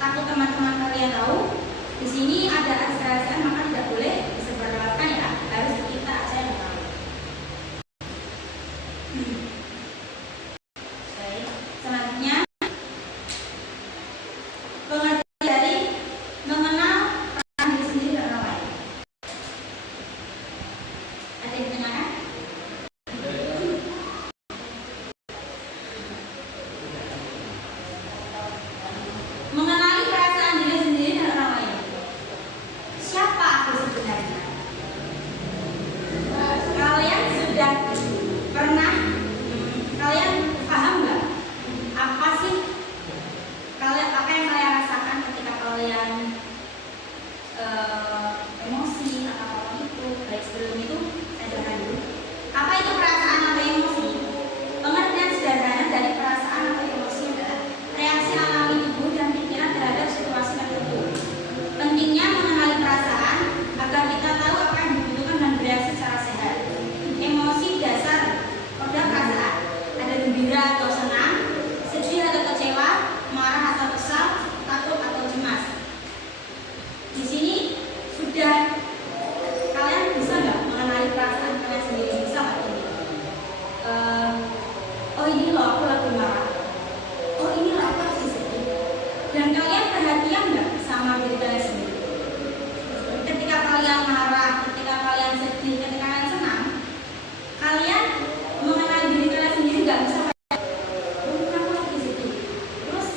Takut teman-teman kalian tahu, di sini ada asas kerahasiaan, maka tidak boleh disebar yang ditanyakan? Mengenali perasaan diri sendiri dan orang lain. Siapa aku sebenarnya? Kalian sudah pernah, kalian paham nggak? Apa sih apa yang kalian rasakan ketika kalian emosi atau apapun itu? Baik, sebelum itu saya jelaskan dulu. Apa itu perasaan atau emosi? Pengertian sederhana dari perasaan atau emosi adalah reaksi alami tubuh dan pikiran terhadap situasi tertentu. Pentingnya mengenali perasaan agar kita tahu apa yang dibutuhkan dan bereaksi secara sehat. Emosi dasar pada perasaan ada gembira atau senang, sedih atau kecewa, marah atau kesal, takut atau cemas. Di sini sudah kalian bisa nggak mengenali perasaan kalian sendiri? Bisa nggak ini? Oh ini loh aku lagi marah. Oh ini loh aku lagi sedih. Dan kalian perhatian nggak sama diri kalian sendiri? Ketika kalian marah, ketika kalian sedih, ketika kalian senang, kalian mengenal diri kalian sendiri nggak? Bisa kayak, oh ini aku lagi sedih. Terus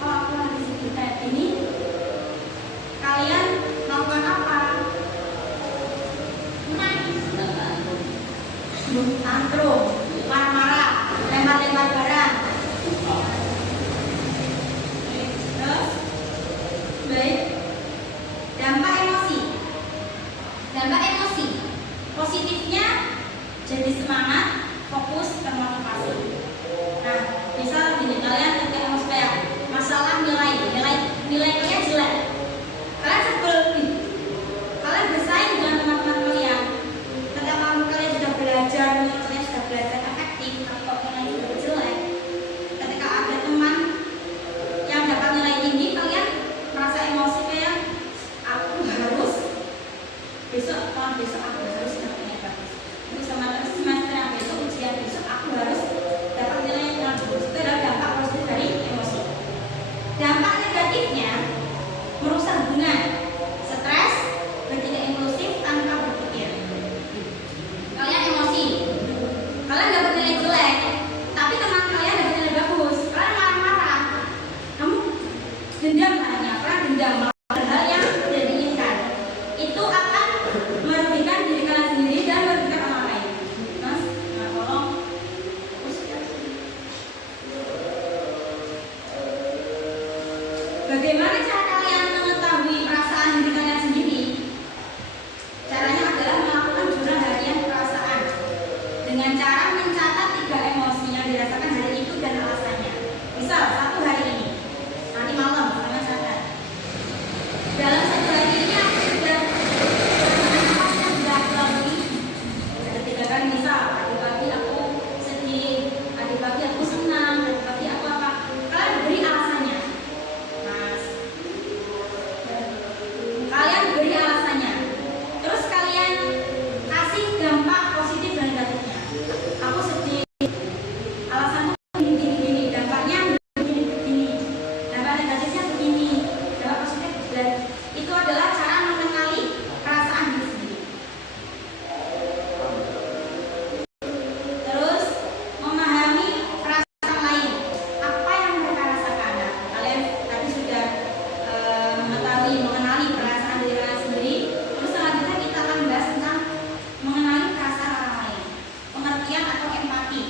kalau aku lagi sedih kayak gini, kalian melakukan apa? Menangis, tantrum, marah-marah, lempar-lempar barang. Terus, baik. Dampak emosi. Dampak emosi. Positifnya jadi semangat, fokus, termotivasi. Nah, misal gini, kalian ketika emosi kayak masalah nilai kalian jelek. Kalian sebel nih. Kalian bersaing dengan teman-teman kalian. Ketika kalian sudah belajar, kalian sudah belajar efektif, tapi kok nilai sudah jelek. Ketika ada teman yang dapat nilai tinggi, kalian merasa emosi kayak aku harus besok aku harus dapat nilai bagus. Untuk semester yang besok ujian besok aku harus dapat nilai yang bagus. Itu adalah dampak positif dari emosi. Dampak negatifnya merusak hubungan, stres, bertindak impulsif tanpa berpikir. Kalian emosi, kalian dapat nilai jelek, tapi teman kalian dapat nilai bagus, kalian marah-marah, kamu dendam hanya, kalian dendam hal yang tidak diinginkan. Itu akan merugikan diri kalian sendiri dan merugikan orang lain. Mas, nah tolong bagaimana cara kalian mengetahui perasaan diri kalian sendiri? Caranya adalah melakukan jurnal harian perasaan dengan cara mencatat 3 emosi yang dirasakan hari itu dan alasannya. Misal, 1 hari ini, nanti malam kalian catat. Dalam 1 hari ini aku sudah lalui. Ada 3 kali, misal tadi pagi aku sedih, tadi pagi aku senang, tadi pagi aku apa? Kalian beri alasannya. Mas, kalian beri alasannya. Terus kalian kasih dampak positif dan negatifnya. Aku sedih, alasanku gini, dampaknya begini, dampak negatifnya begini, dampak positif. Dan itu adalah cara mengenali perasaan diri sendiri. Terus memahami perasaan lain, apa yang mereka rasakan. Nah, kalian tadi sudah mengetahui, mengenali perasaan diri kalian sendiri. Terus selanjutnya kita akan bahas tentang mengenali perasaan orang lain, pengertian atau empati,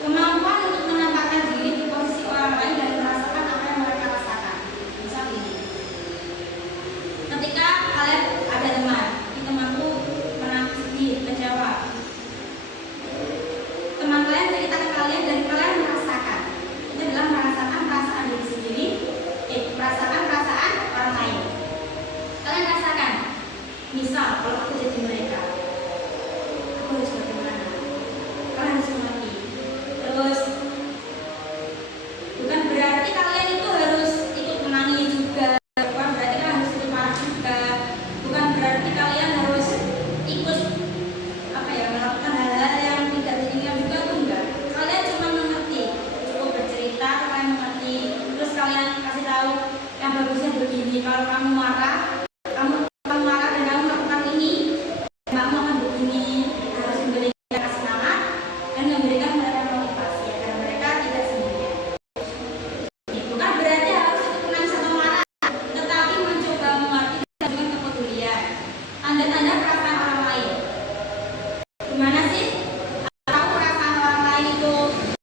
kemampuan untuk menempatkan diri di posisi orang lain dan merasakan apa yang mereka rasakan. Misal ini, ketika kalian ada teman, ini temanku menangis, sedih, kecewa, teman kalian cerita ke kalian dan kalian merasakan, itu adalah merasakan perasaan diri sendiri, merasakan perasaan orang lain. Kalian rasakan, misal kalau aku jadi mereka, aku harus bagaimana? Kalian harus mengerti. Terus bukan berarti kalian itu harus ikut menangis juga, bukan berarti kalian harus ikut marah juga, bukan berarti kalian harus ikut melakukan hal-hal yang tidak diinginkan juga, tuh enggak. Kalian cuma mengerti, cukup bercerita, kalian mengerti. Terus kalian kasih tahu yang bagusnya begini. Kalau kamu marah dan kamu melakukan ini, kamu akan begini. tanda-tanda perasaan orang lain. Gimana sih? Tahu perasaan orang lain itu?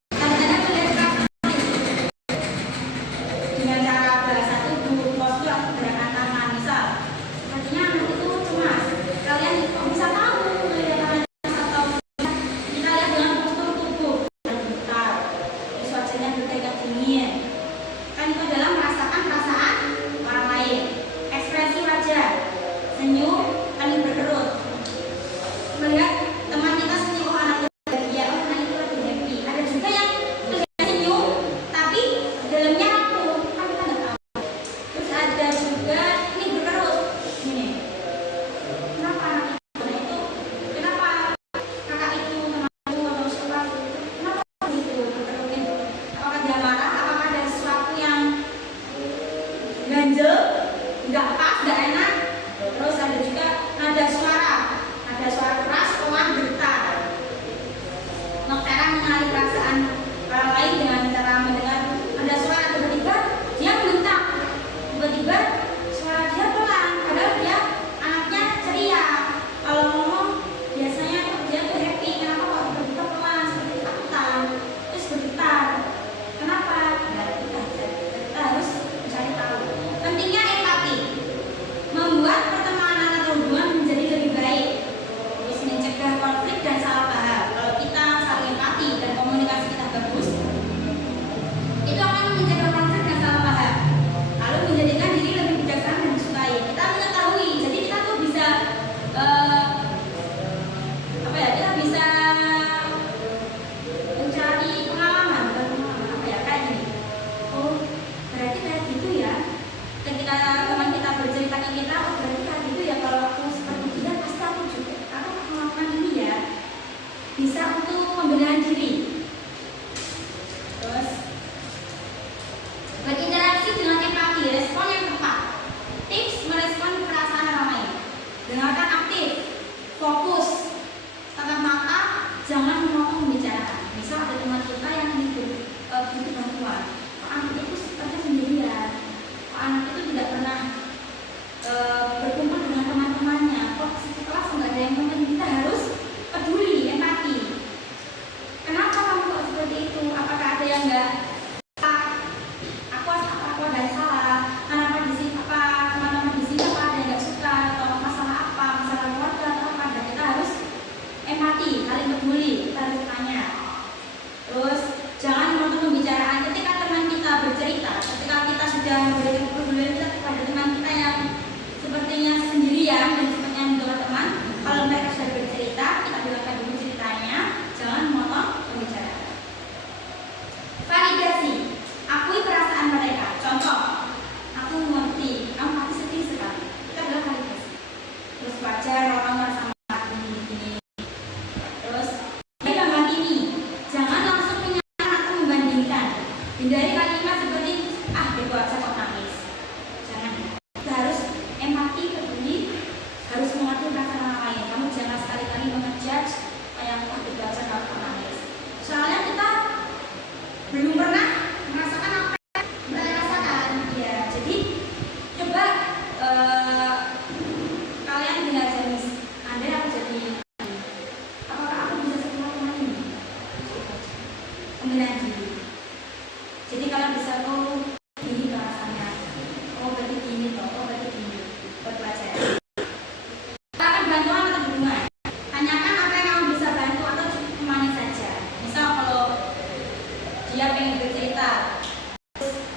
Tanda-tanda melihat perasaan lain dengan cara bahasa tubuh, postur, atau gerakan tangan. Misal, sepertinya anak itu cemas. Kalian kok bisa tahu melihat tangan atau kita lihat dengan postur tubuh yang bergetar, terus wajahnya bertegak dingin. Kan itu adalah merasakan perasaan orang lain. Ekspresi wajah, senyum, tanduk berkerut. Melihat teman kita senyum, oh anak itu bahagia, oh anak itu lagi happy. Ada juga yang kelihatan senyum, tapi dalamnya rapuh, kan kita nggak tahu. Terus ada juga ini berkerut, ini. Kenapa anak itu? Kenapa kakak itu, teman itu, atau siapa? Kenapa itu berkerut itu? Apakah dia marah? Apakah ada sesuatu yang ganjel, nggak pas, nggak enak? Terus ada juga nada suara keras, pelan, bergetar. Nah, cara mengenali perasaan orang lain dengan cara mendengar nada suara. Tiba-tiba dia membentak, tiba-tiba suara dia pelan, padahal dia anaknya ceria. Kalau ngomong biasanya dia tuh happy, kenapa kok tiba-tiba pelan, seperti ketakutan, terus bergetar. Kenapa? Nah, kita harus mencari tahu. Pentingnya empati, membuat pertemanan atau hubungan menjadi lebih baik, terus mencegah konflik dan salah paham. Kalau kita saling empati dan komunikasi kita bagus, itu akan mencegah konflik dan salah paham, lalu menjadikan diri lebih bijaksana dan disukai. Kita mengetahui, jadi kita tuh bisa kita bisa mencari pengalaman, kayak gini. Oh, berarti kayak gitu ya. Ketika teman kita bercerita ke kita, oh berarti kayak gitu ya, kalau aku seperti dia pasti aku juga aku melakukan ini ya. Bisa untuk pembenahan diri. Terus berinteraksi dengan empati, respon yang tepat. Tips merespon perasaan orang lain. Dengarkan aktif, fokus, tatap mata, jangan memotong pembicaraan. Misal ada teman kita yang butuh bantuan, kok anak itu seperti sendirian, kok anak itu tidak pernah berkumpul dengan teman-temannya, kok sekelas nggak ada yang teman. Kita harus peduli, empati. Kenapa kamu kok seperti itu? Apakah ada yang nggak? Aku ada yang salah. Kenapa di sini? Apa teman-teman di sini apa ada yang nggak suka atau masalah apa? Masalah keluarga atau apa? Dan kita harus empati, saling peduli. Kita harus tanya. Terus jangan menutup pembicaraan ketika teman kita bercerita. Ketika kita sudah memberikan kepedulian kita kepada teman kita yang sepertinya sendirian dan sepertinya membutuhkan teman, kalau mereka sudah bercerita, kita dengarkan dulu ceritanya, jangan memotong pembicaraan. Validasi, akui perasaan mereka. Contoh, aku mengerti, kamu pasti sedih sekali. Itu adalah validasi. Terus wajar orang merasa marah gini. Terus dia gambar ini, jangan langsung menyalahkan atau membandingkan. Hindari kalimat seperti bego aja kok nangis. Jangan. Kita harus empati, peduli, harus mengerti perasaan orang lain. Kamu jangan sekali-kali mengejudge kayak bego aja kok nangis. Soalnya kita belum pernah merasakan apa yang kita rasakan. Ya, jadi coba kalian dengar jenis. Andai aku jadi, apakah aku bisa sekolah teman ini? Pembinaan diri. Jadi kalian bisa ini bahasanya, oh berarti gini toh, oh berarti gini, buat belajar. Akan bantuan atau dukungan. Tanyakan apa yang kamu bisa bantu atau cukup temani saja. Misal kalau dia pengen bercerita,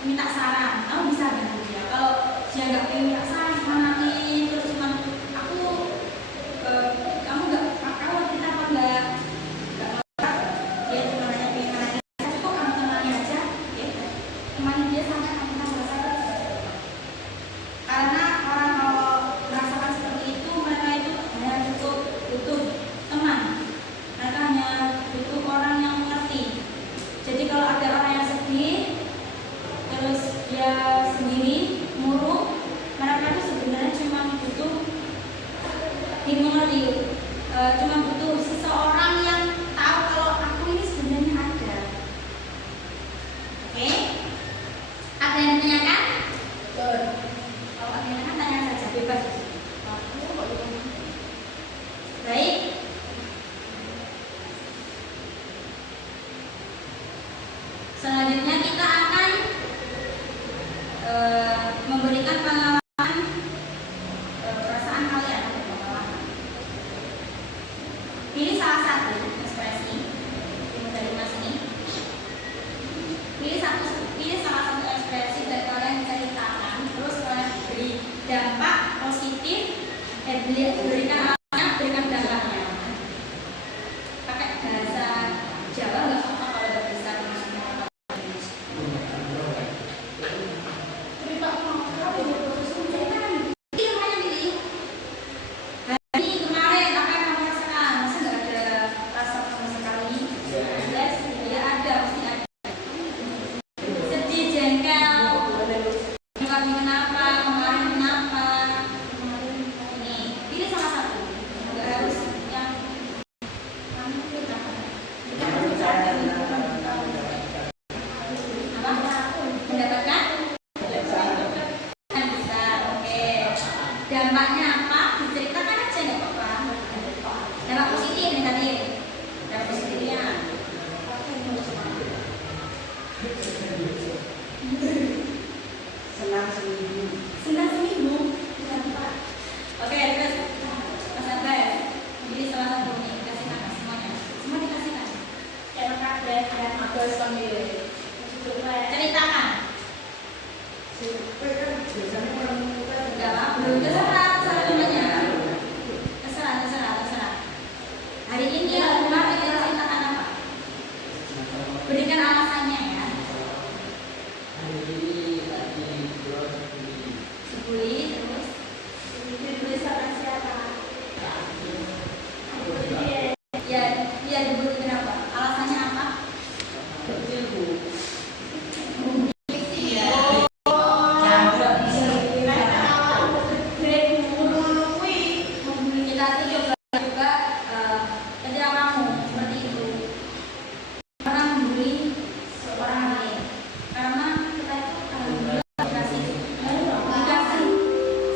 minta saran, kamu bisa bantu dia. Kalau dia nggak pengen minta saran, cuma nangis, terus cuma kamu cerita apa enggak mau, dia cuma nanya pengen nangis, cukup kamu temani aja, ya temani dia sampai kamu selesai. Karena orang kalau merasakan seperti itu, mereka itu hanya cukup butuh teman, mereka hanya butuh orang yang mengerti. Jadi kalau ada orang yang sedih, terus dia sendiri murung, mereka itu sebenarnya cuma butuh dimengerti, cuma butuh seseorang yang tahu kalau aku ini sebenarnya ada. Oke? Ada yang ditanyakan? Kalau ada yang ditanyakan, tanya saja, bebas. Pilih salah satu ekspresi dari Mas ini. Pilih salah satu ekspresi dan kalian ceritakan, terus kalian beri dampak positif, berikan alasannya, berikan dampaknya. Pakai bahasa Jawa nggak apa-apa kalau nggak bisa maksudnya. Dampaknya apa? Diceritakan aja nggak apa-apa. Dampak positif nih tadi. Dampak positifnya. Senang seminggu. Senang seminggu. Oke, terus Mas Abbas. Jadi salah satu nih kasihkan semuanya. Semua dikasihkan. Kayak kabeh dan aku sendiri. Ceritakan. Biasanya orang Enggak apa, belum terserah semuanya. Terserah. Hari ini kemarin kita ceritakan apa? Berikan alasannya ya. hari ini lagi Sebuli terus. Dibeli sama siapa? Ya dibutuhin apa? Alasannya apa? Kita tuh coba juga ketika kamu seperti itu pernah membuli seorang lain, karena kita itu alhamdulillah dikasih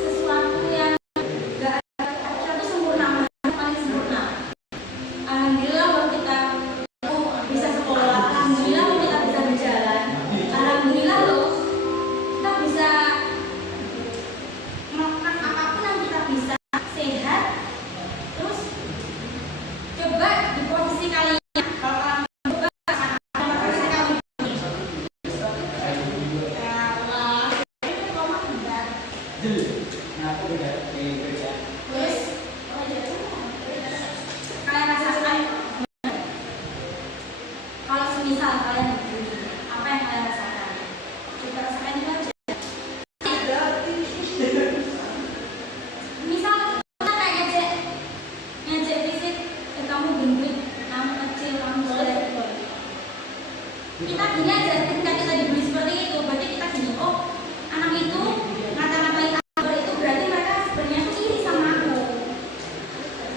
sesuatu yang gak ada, kita tuh sempurna, paling sempurna. Alhamdulillah kalau kita bisa sekolah, alhamdulillah kalau kita bisa berjalan, alhamdulillah loh kita bisa melakukan apapun yang kita bisa sehat. Terus coba di posisi kalian, kalau kalian coba di posisi kalian terus kalian rasakan kalau semisal kalian dibully, apa yang kalian rasakan? Coba rasakan itu aja. Misal kita kayak ngejek fisik, kamu gendut, kamu kecil, kamu jelek. Kita gini aja, ketika kita dibully seperti itu, berarti kita gini, oh anak itu ngata-ngatain aku itu berarti mereka sebenarnya tuh iri sama aku.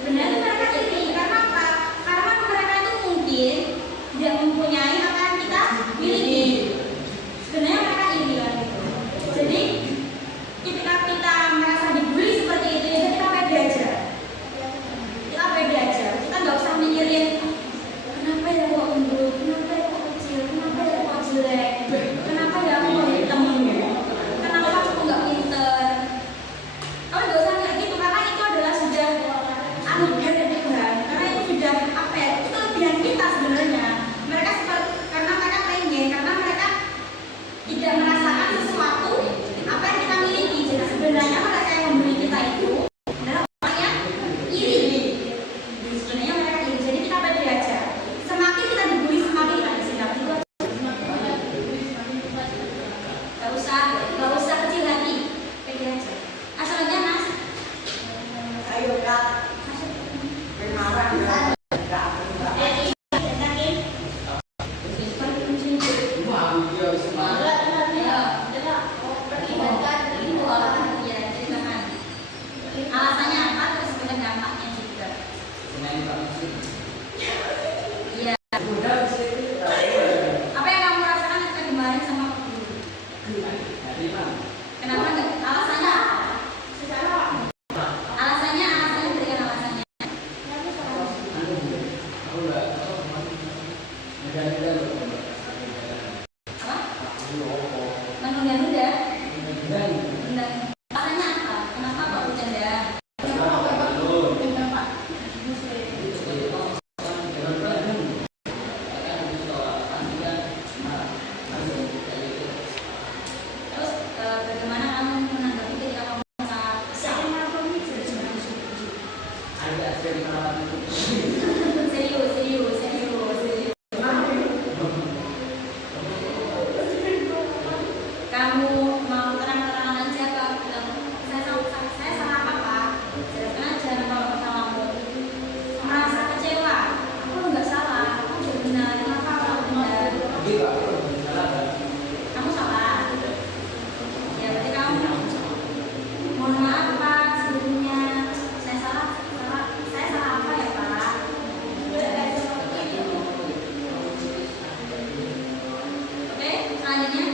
Sebenarnya tuh mereka iri, karena apa? Karena mereka itu mungkin tidak mempunyai apa yang kita miliki. Sebenarnya mereka iri kan gitu. Jadi ketika kita merasa dibully seperti itu, ya kita pede aja. Kita nggak usah mikirin kenapa ya kok gendut, kenapa ya kok kecil, kenapa ya kok jelek, kenapa ya aku kok hitam, kenapa aku nggak pinter. Kamu nggak usah kayak gitu, karena itu adalah sudah anugerah dari Tuhan. Karena itu sudah apa ya? Itu kelebihan kita sebenarnya. Mereka karena mereka pengen, karena mereka tidak merasakan sesuatu apa yang kita miliki. Jadi sebenarnya mereka yang memberi kita itu adalah orang yang iri. Sebenarnya mereka iri. Jadi kita pede aja. Semakin kita dibully, semakin kita disinap. Itu aja. Gak usah kecil hati. Pede aja. Asal aja Mas. ayo kak marah ya Alasannya apa? Terus kemudian dampaknya juga. Iya. Apa yang kamu rasakan ketika dimarahin sama guru? Kenapa enggak? Alasannya apa? Alasannya berikan alasannya. Serius, serius, serius, serius. Kamu mau terang-terangan aja saya salah apa Pak? Jelaskan aja kalau kesalahanmu. Merasa kecewa, aku nggak salah, aku udah benar. Kenapa kamu benar? Kamu salah. Ya berarti kamu mohon maaf Pak sebelumnya. Saya salah apa ya Pak? Oke, selanjutnya.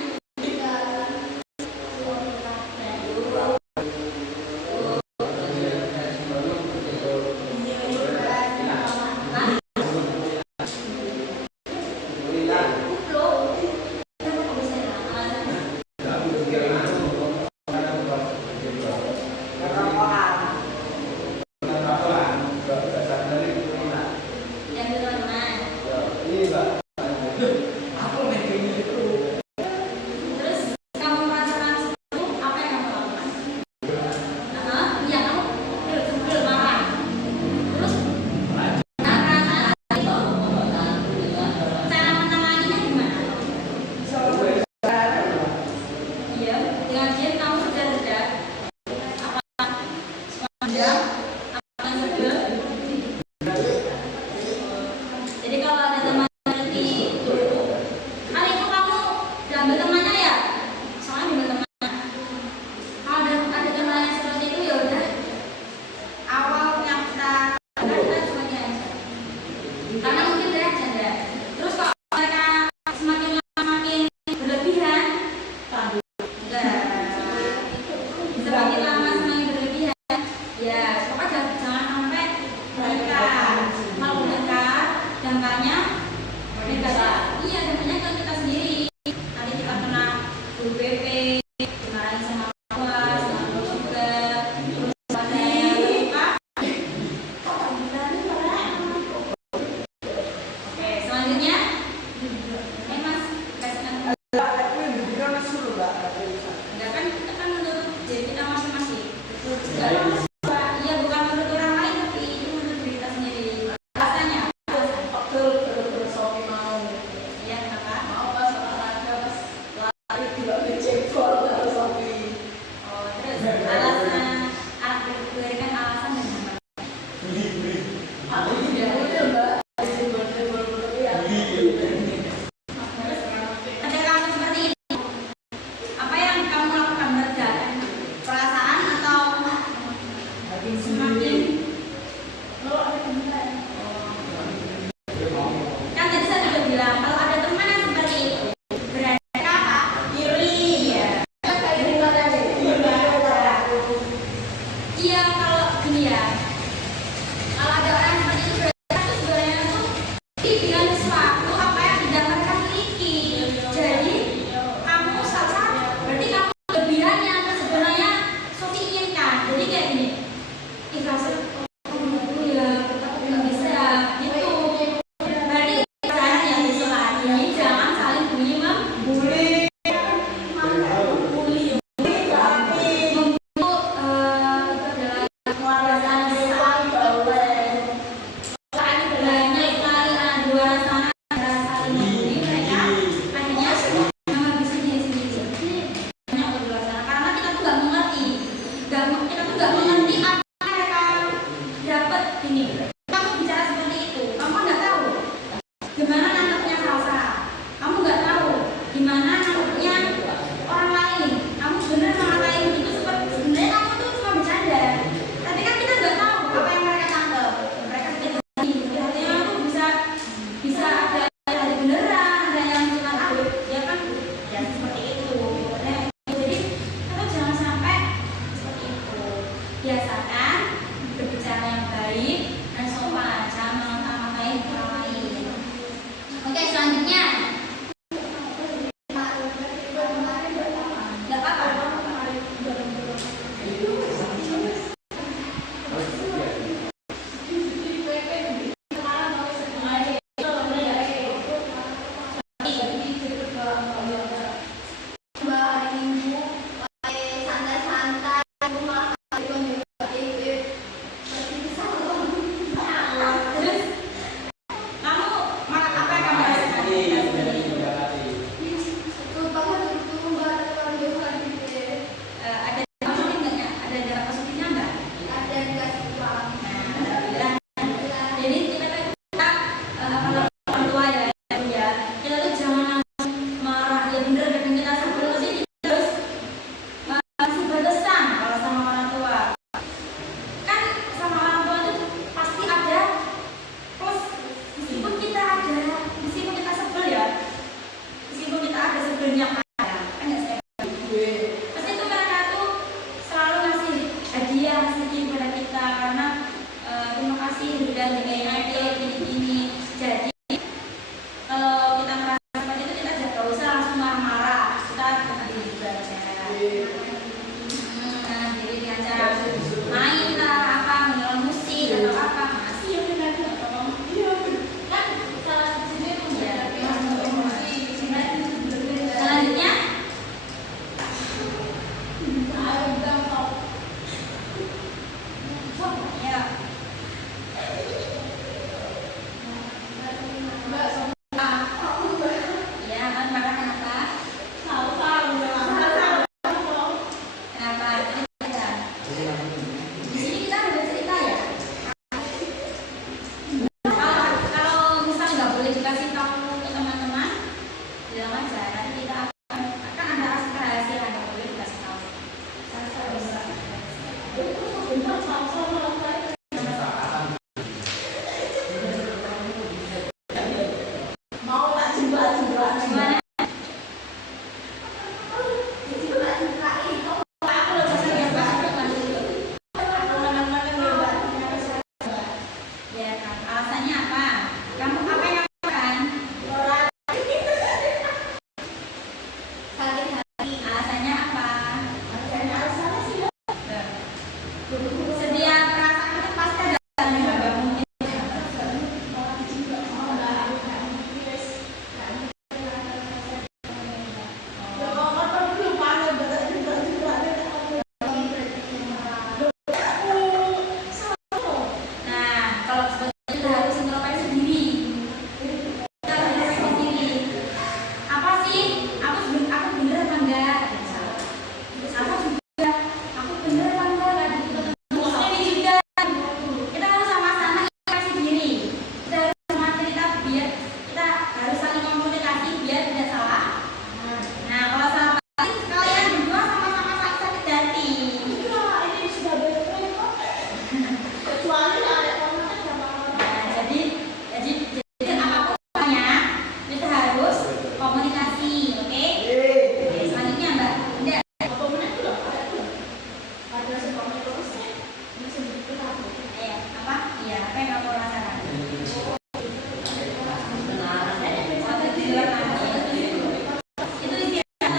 Terus kamu merasakan sesuatu, apa yang kamu lakukan? Iya kamu sebel marah. Terus perasaan itu cara menanganinya gimana? Iya, dengan diam kamu sudah reda. Apa diam? Apa sebel? Jadi kalau ada teman seperti itu, kali itu kamu diambil temannya ya, soalnya diambil temannya. Kalau ada teman yang seperti itu ya udah, awalnya kita cuekin aja, karena mungkin dia janda. Terus kalau mereka semakin lama semakin berlebihan, enggak, semakin lama semakin berlebihan, ya pokoknya jangan sampai mereka mau mendekat, dampaknya iya dampaknya kan kita sendiri, nanti kita kena UPP, dimarahin sama kelas, sama guru juga, terus ada yang luka. Oke, selanjutnya Mas kasihkan enggak kan kita kan menurut diri kita masing-masing. Iya bukan menurut orang lain tapi itu menurut diri kita sendiri. Rasanya iya kenapa? Oh, terus alasan berikan alasan dan kenapa? Terus ada kamu seperti ini, apa yang kamu lakukan berarti? Perasaan atau semakin kan tadi saya sudah bilang kalau ada teman yang seperti itu berarti apa? Iri ya. Iya kalau gini ya, kalau ada orang seperti itu berarti itu sebenarnya tuh dengan sesuatu apa yang tidak mereka miliki. Jadi kamu salah, berarti kamu kelebihan yang sebenarnya Sofi inginkan. Jadi kayak gini, ikhlasin aku ya, aku nggak bisa gitu. Berarti cara yang diselati jangan saling bully membuli. Banyak sekali anak di luar sana yang saling membuli, mereka akhirnya menghabisi diri sendiri. Banyak di luar sana karena kita tuh nggak mengerti, kita tuh nggak mengerti apa yang mereka dapat ini. Kamu bicara seperti itu, kamu nggak tahu gimana nangkepnya salsa, kamu nggak tahu gimana nangkepnya orang lain. Kamu bener ngatain itu sebenarnya kamu tuh cuma bercanda, tapi kan kita nggak tahu apa yang mereka tangkap. Mereka seperti artinya aku bisa ada yang beneran, ada yang cuma ya kan, ya seperti itu. Nah, jadi kita jangan sampai seperti itu. Biasakan berbicara yang baik dan sih bilang kayak gini-gini. Jadi kalau kita merasa seperti itu kita jangan gak usah langsung marah-marah. Kita tenang diri juga aja. Tenang diri dengan cara main lah, apa, mendengar musik atau apa. Masih ya benar kan? Salah satunya selanjutnya ya. Ya, marah kenapa? Kenapa? Cerita. Di sini kita ada cerita ya. Kalau misalnya nggak boleh dikasih tahu ke teman-teman, bilang aja. Nanti kita akan ada rahasia yang nggak boleh dikasih tahu. Gimana? Ya kan, alasannya apa? Kamu apa yang lakukan? Sakit hati. Alasannya apa? Setiap perasaan itu pasti ada alasannya, nggak mungkin. Nah, kalau sebetulnya kita harus introspeksi diri. Kita harus introspeksi diri. Apa sih? Aku bener apa enggak? Apa juga? Aku bener apa enggak? Ini juga. Kita harus sama-sama introspeksi diri. Kita harus sama cerita biar kita harus saling komunikasi biar tidak salah. Nah, kalau salah pasti kalian berdua sama-sama saling sakit hati. Nah, jadi apapun caranya kita harus komunikasi, oke? Oke, selanjutnya Mbak Indah. Apa? Iya, apa yang kamu rasakan? Itu istirahat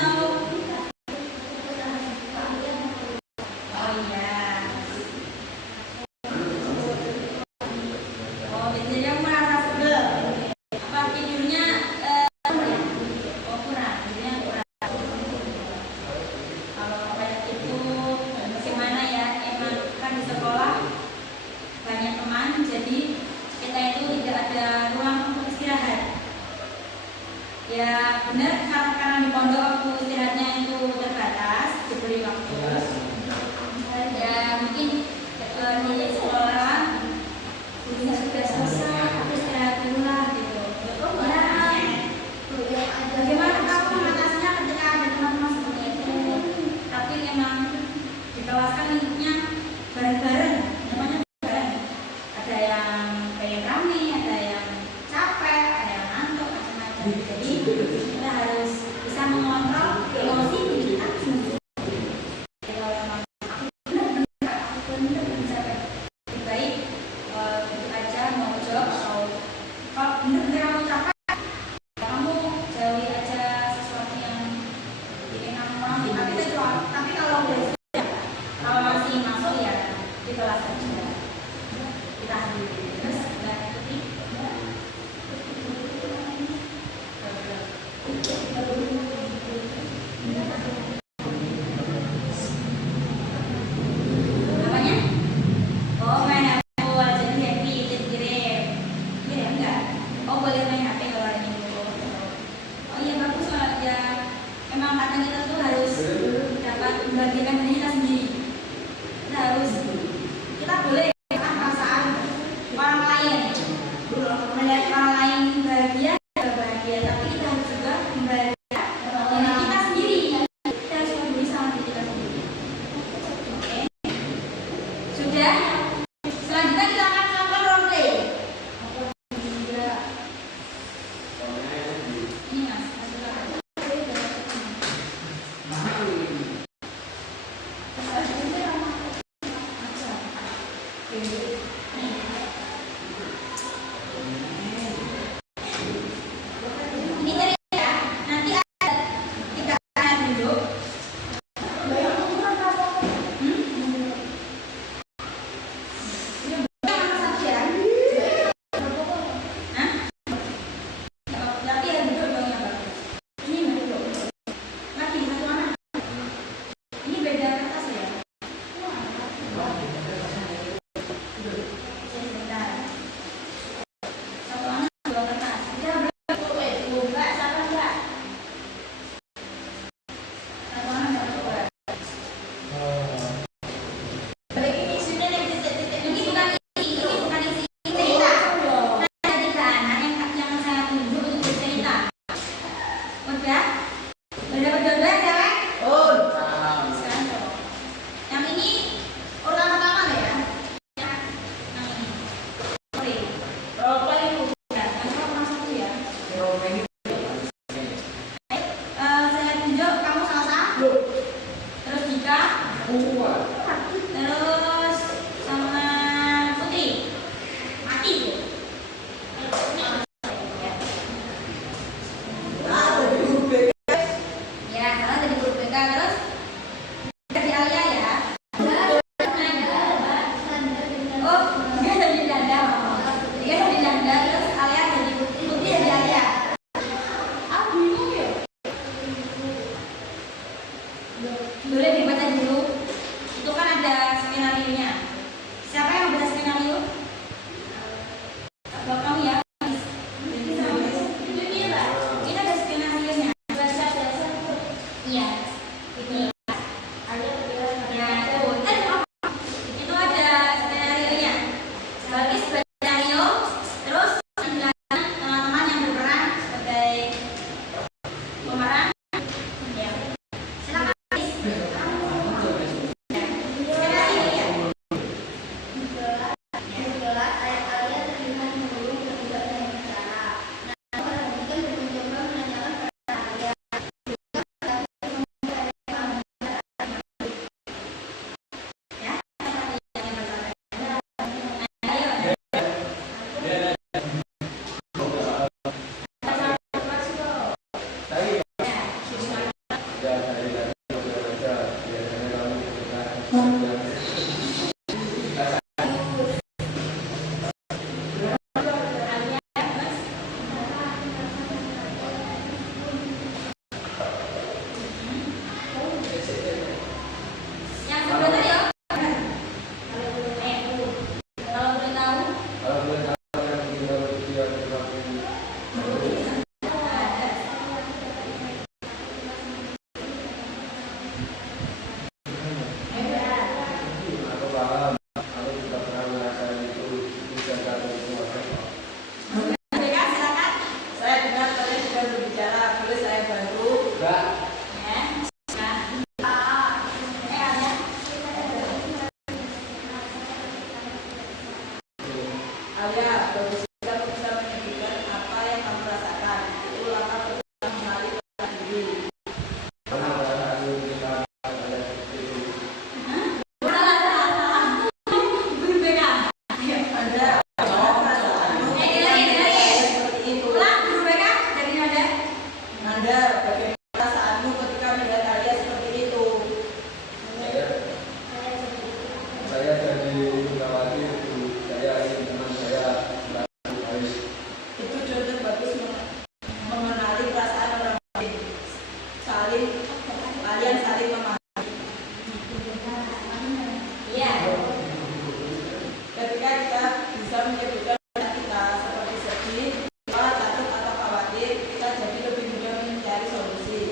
atau? Oh iya. Oh, jadi kamu merasa sebel. Apa tidurnya kurang ya? Oh kurang, tidurnya kurang. Kalau kayak itu bagaimana ya? Emang kan di sekolah banyak teman, jadi kita itu tidak ada ruang untuk istirahat. Ya benar, karena di pondok aku istirahatnya itu terbatas, diberi waktu. Ya mungkin di sekolah sudah selesai, aku istirahat dulu lah gitu. Ya, bagaimana kamu mengatasinya ketika ada teman-teman seperti itu? Tapi emang di kelas kan lingkupnya bareng-bareng, namanya bareng. Ada yang pengen rame, ada yang capek, ada yang ngantuk, macam-macam. Jadi kita harus bisa mengontrol emosi diri kita sendiri. Kalau emang aku benar-benar capek, lebih baik duduk aja ngojok atau kalau benar-benar kamu capek, kamu jauhi aja sesuatu yang bikin kamu rame. Tapi kalau udah siap, kalau masih masuk ya di kelas aja. Ditahan dulu. Terus nggak ikuti. Apanya? Oh main HP, jadi happy, kirim. Kirim enggak? Oh boleh main HP kalau ada minggu. Oh iya bagus kalau ya. Emang kadang kita tuh harus dapat membagikan diri kita sendiri. Kita boleh kan perasaan orang lain. Melihat orang lain bahagia, kita bahagia. Tapi kita harus juga membahagiakan diri kita sendiri. Kita harus peduli sama diri kita sendiri. Oke. Sudah. Selanjutnya kita akan melakukan role play. Ini mas. Alia, bagus kamu bisa menyebutkan apa yang kamu rasakan. Itu apa yang mengenali perasaan diri. Salah, salah. Guru BK. Ayo. Anda jawab perasaanmu seperti itu. Ulang, guru BK dari Nada. Anda bagaimana perasaanmu ketika melihat Alia seperti itu? Saya jadi khawatir, saya ingin teman saya baik. Itu contoh bagus mengenali perasaan orang lain. Kalian saling memahami. Iya. Ketika kita bisa menyebutkan perasaan kita seperti sedih, kecewa, takut atau khawatir, kita jadi lebih mudah mencari solusi.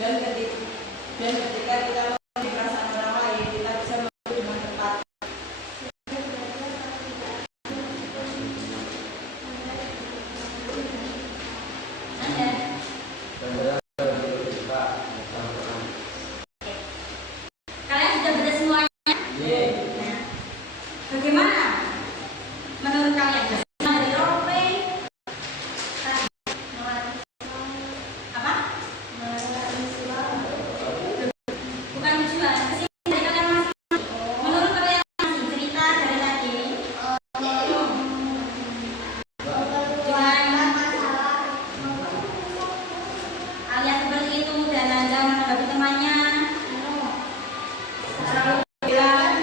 Dan ketika kita mengerti perasaan orang lain, kita bisa membantu dengan tepat. Nada. Dan saya lebih suka sama teman. Kalian sudah baca semuanya? Nah, bagaimana menurut kalian? Dari role play apa? Bukan tujuan. Kesini dari kalian masing. Menurut kalian masing cerita dari tadi dengan alias seperti itu dan Anda menanggapi temannya selalu bilang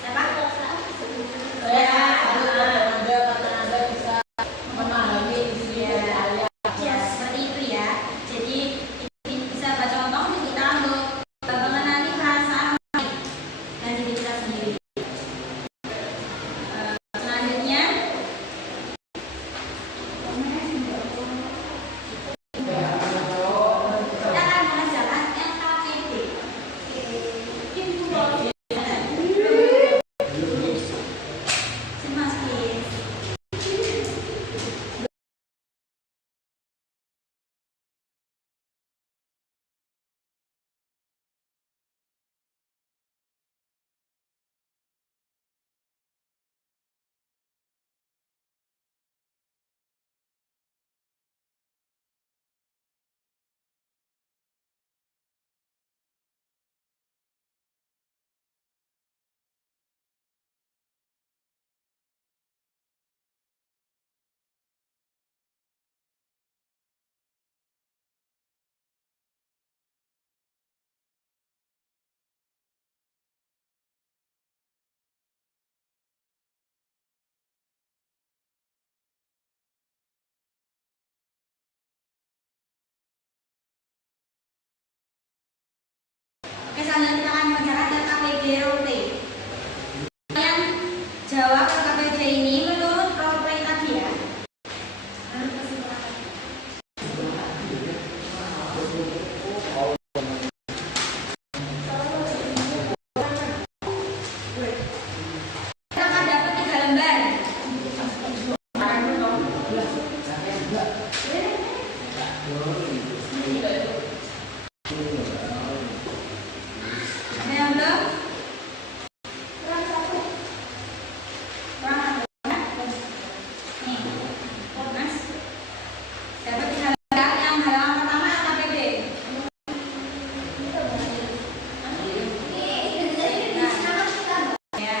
siapa? Saya salut pada Anda karena Anda bisa memahami isi dari Alia. Ya, seperti itu ya. Jadi ini bisa baca contoh untuk kita untuk mengenali perasaan orang lain dan diri kita sendiri. Selanjutnya, kita akan mengerjakan LKPD. Mas, please. Oke, selanjutnya kita akan mengerjakan LKPD role play. Kalian jawab LKPD ini menurut role play tadi ya. Menurut kesimpulan. Kita akan dapat 3 lembar. Ada yang belum? Kurang satu. Nih, Mas. Dapat 3 lembar. Yang halaman pertama LKPD. Ya.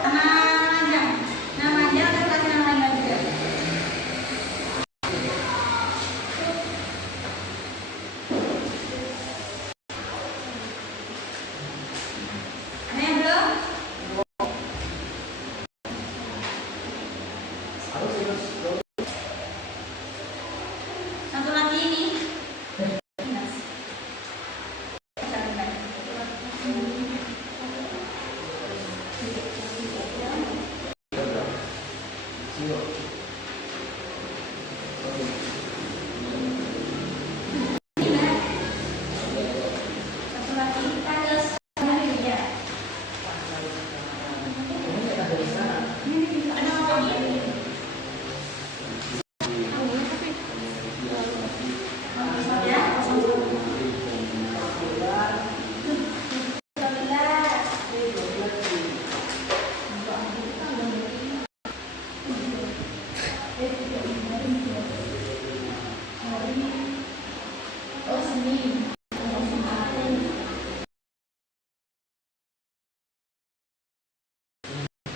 Nama panjang. Nama panjang terus kasih nama panjang juga. Ada yang belum? Satu lagi ini.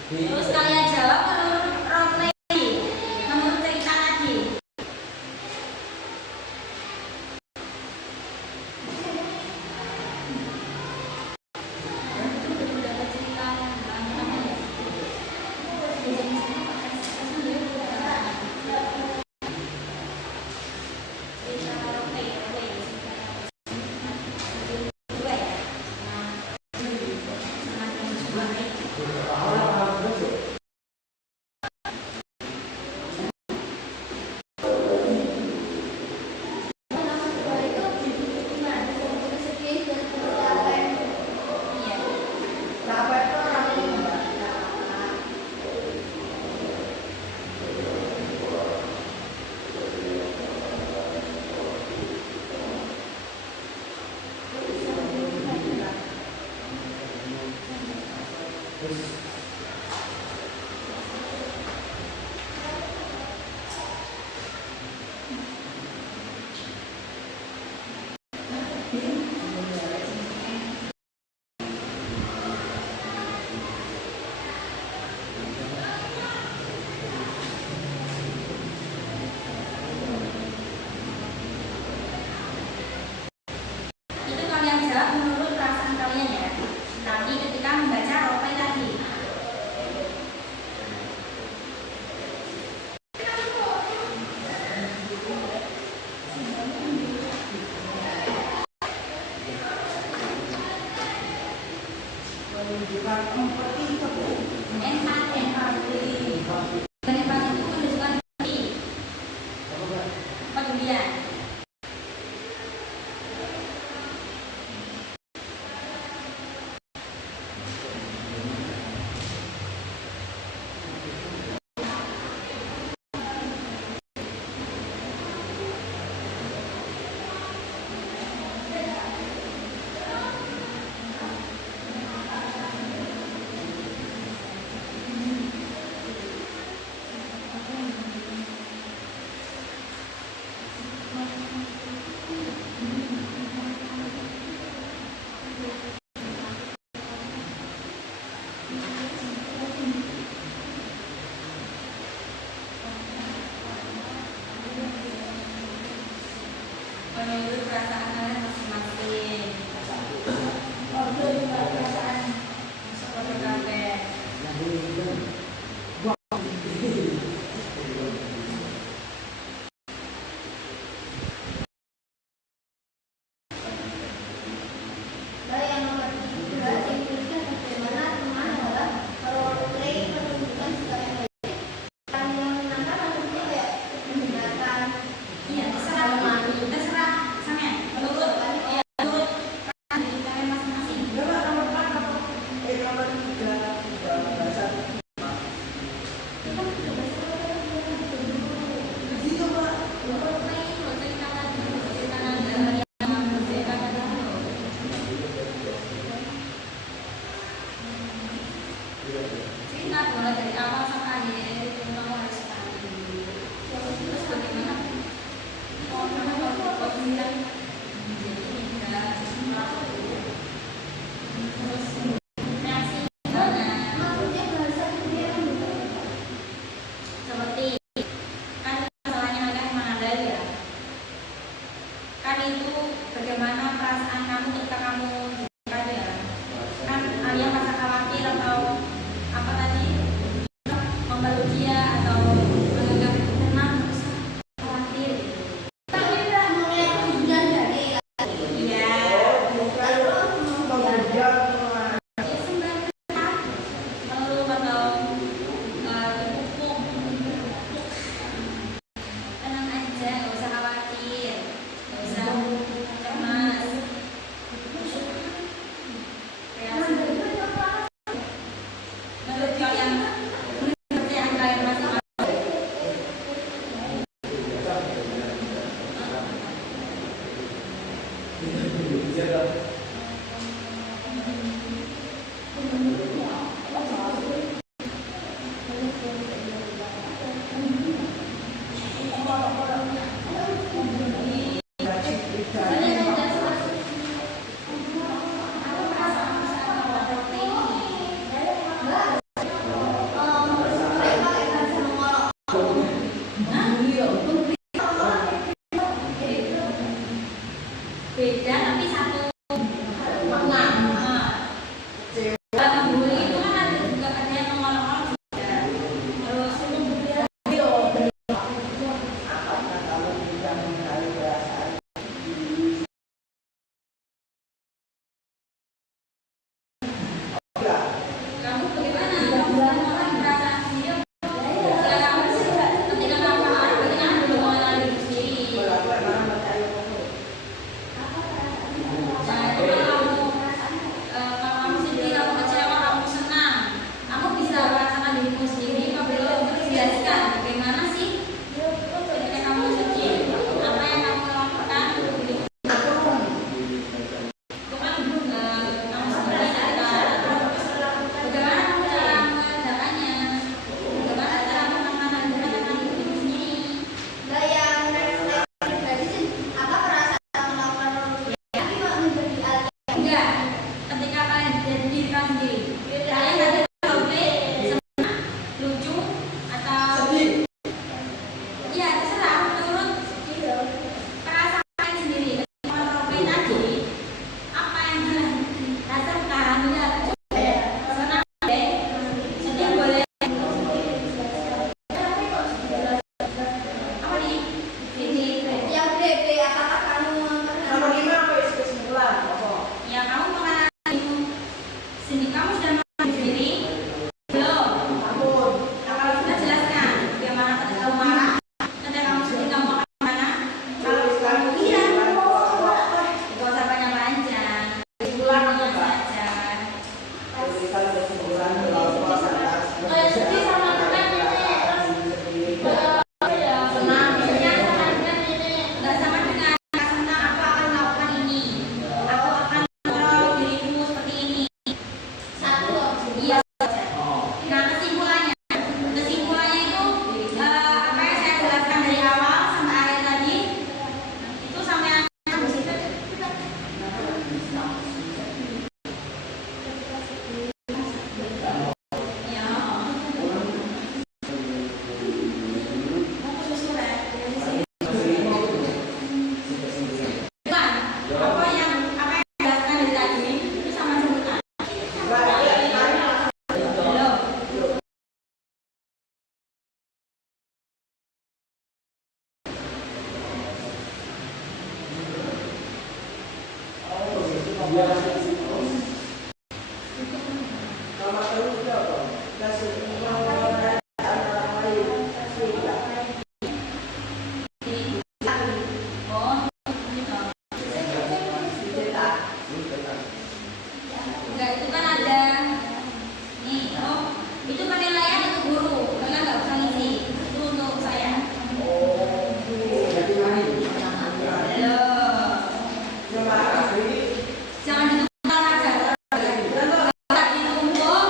Terus kalian jawab menurut role play, menurut cerita tadi. Udah ada cerita apa ya? Cerita role play, dua ya. Itu kalian jawab menurut perasaan kalian ya. Tapi ketika membaca role play tadi. Empati. Dan empati itu menunjukkan pedulian. Menurut perasaan kalian masing-masing. Seperti kabeh. Lalu yang nomor 3, intinya bagaimana teman adalah role play menunjukkan sikap yang baik. Yang menyenangkan maksudnya kayak mendengarkan. Iya, terserah sampean. Menurut perasaan diri kalian masing-masing. Role play, cerita tadi, cerita nada yang membedakan tadi. Cerita boleh dari awal sampai akhir, kamu harus tahu. Terus bagaimana? Kau bilang jadi tidak terus reaksi gimana? Maksudnya bahasa itu yang Seperti kan masalahnya mereka menanda ya. Kan itu bagaimana perasaan kamu ketika kamu kan ya? Kan Alia merasa khawatir atau apa tadi? Memeluk dia atau menganggap tenang terus khawatir. mulai hujan dari Iya. lalu kemudian Kamu sudah mengerti sendiri? Belum. Nah, kalau sudah jelaskan. Bagaimana tadi kamu marah? Nanti kamu sedih kamu akan mana? Kalau kamu iya, nggak usah panjang-panjang. Kesimpulan saja. Kayak sedih sama teman nenek, terus senang, senang sama dengan nenek. Nggak sama dengan senang aku akan melakukan ini. Aku akan mendorong diriku seperti ini. Satu, iya saja. Nah kesimpulannya itu apa yang saya jelaskan dari awal sampai akhir tadi itu sampai ya. Apa yang dijelaskan dari tadi itu sama sebutan. Belum. Oh, gitu. Enggak, itu kan ada nih, oh itu penilaian untuk guru, karena nggak usah ngisi, itu untuk saya. Halo, jangan ditumpuk aja, nggak ditumpuk,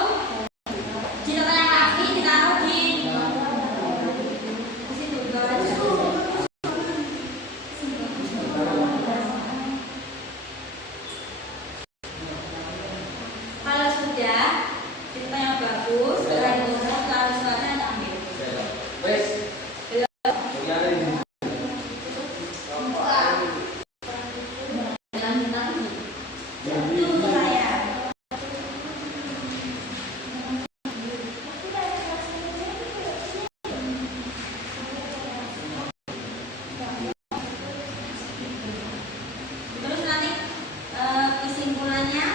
ditekan yang kaki ditaruh di situ bawah aja. Kalau sudah cerita yang bagus, dan mudah kalau suaranya tak ambil. Itu untuk saya. Terus nanti kesimpulannya.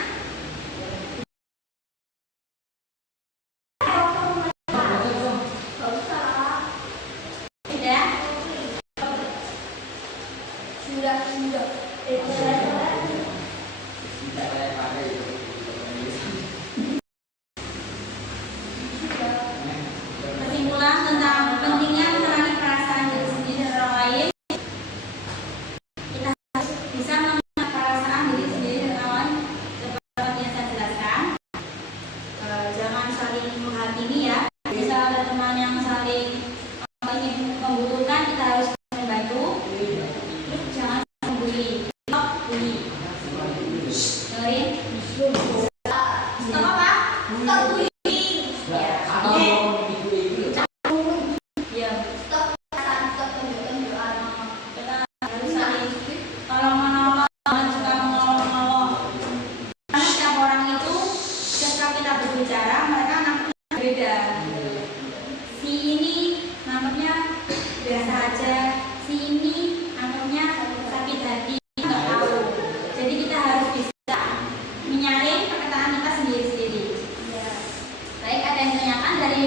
Sudah. Kesimpulan tentang pentingnya mengenali perasaan diri sendiri dan orang lain. Kita harus bisa mengenal perasaan diri sendiri dan orang lain seperti yang saya jelaskan. Jangan saling menghakimi ya. Bisa ada teman yang saling ingin membutuhkan, kita harus membantu. Terus jangan membuli. Bully. Dengerin. Stop apa? Stop bullying. Ya. Ya. Stop perasaan, stop tunjuk-tunjukan. Kita harus saling tolong menolong dan juga menolong. Karena setiap orang itu ketika kita berbicara mereka nangkepnya beda. Si ini nangkepnya biasa aja, si ini nangkepnya sakit hati, nggak tahu. Jadi kita harus bisa menyaring perkataan kita sendiri-sendiri. Baik, ada yang ditanyakan dari